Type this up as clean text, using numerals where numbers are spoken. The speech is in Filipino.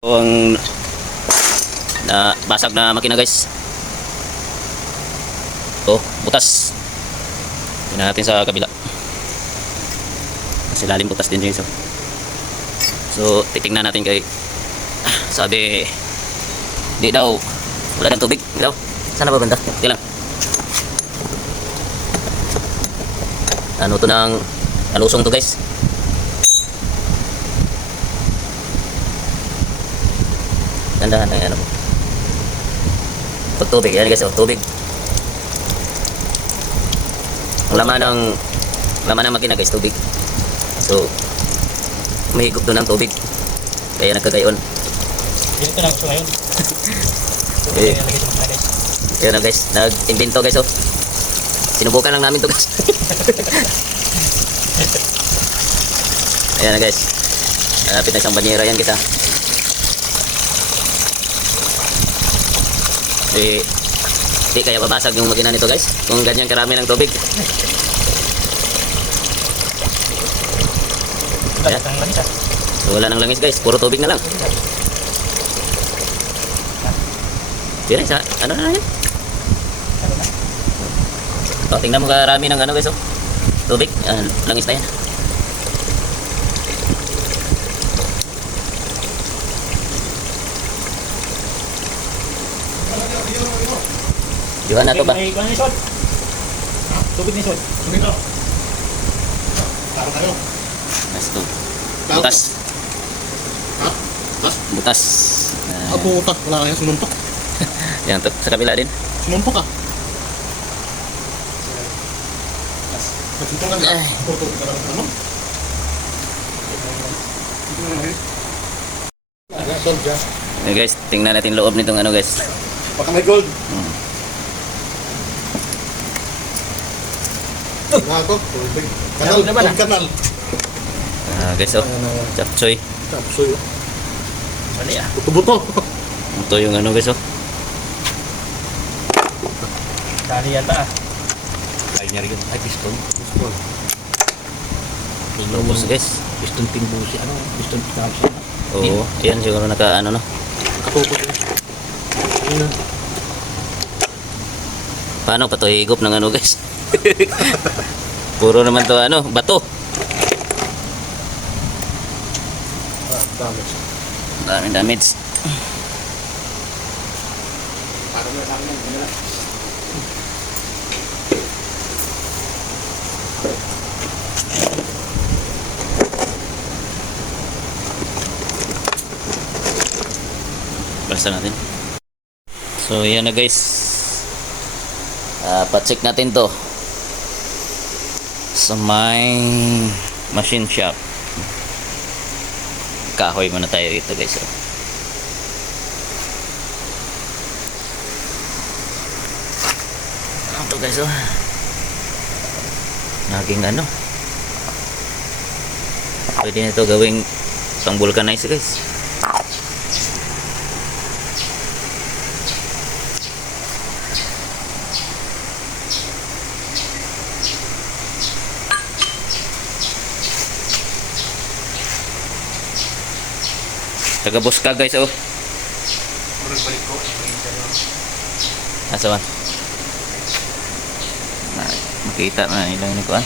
Ang basag na makina guys. Butas. Tingnan natin sa kabila. Kasi lalim butas din yung isa. So titingnan natin kay sabi di daw wala ng tubig daw. Sana ba banda? Hindi lang. Ano to ng alusong to guys. Gandahan na yan. Pag tubig, yan guys, tubig. Ang laman ng makina guys, tubig. So, may higop doon ng tubig. Kaya nagkagayon. Dito na gusto ngayon. Yan na guys, nag-invento guys. Sinubukan lang namin to guys. Ayan na guys. Malapit na isang banyera yan kita. Di kaya babasag yung makina nito guys kung ganyan karami ng tubig. Ayan. So, wala nang langis guys, puro tubig na lang. Tira sa ano na yan? Tingnan mo karami ng ano guys, tubig. Langis na yan. Diba na to ba? Tubig ni Sod. Tubig to. Taro tayo. Nesto. Butas. Butas. Butas. Wala kaya sinuntok. Yan to sa kabila din. Sinuntok ka. Okay guys, tingnan natin loob nitong ano guys. Baka may gold. Kanal, kanal. Guys, chapchoy. Chapchoy. Ano ya? Buto-buto. Ito yung ano guys, Dali yata. Kaya niya rin. Ay, piston. Lobos guys. Piston timbusi. Ano? Piston timbusi. Oo, yan siguro naka ano no. Katukot yun. Ayun. Paano pa to higop ng ano guys? Puro naman to ano, bato. Damage. Daming damage. Parang may hangin. Basta natin. So yan na guys. Pa-check natin to sa may machine shop. Kahoy muna tayo ito guys. Ito guys naging ano. Pwede na ito gawing pang vulcanize guys. Taga-bus ka guys Asa man? Makita na ilang ni kuan.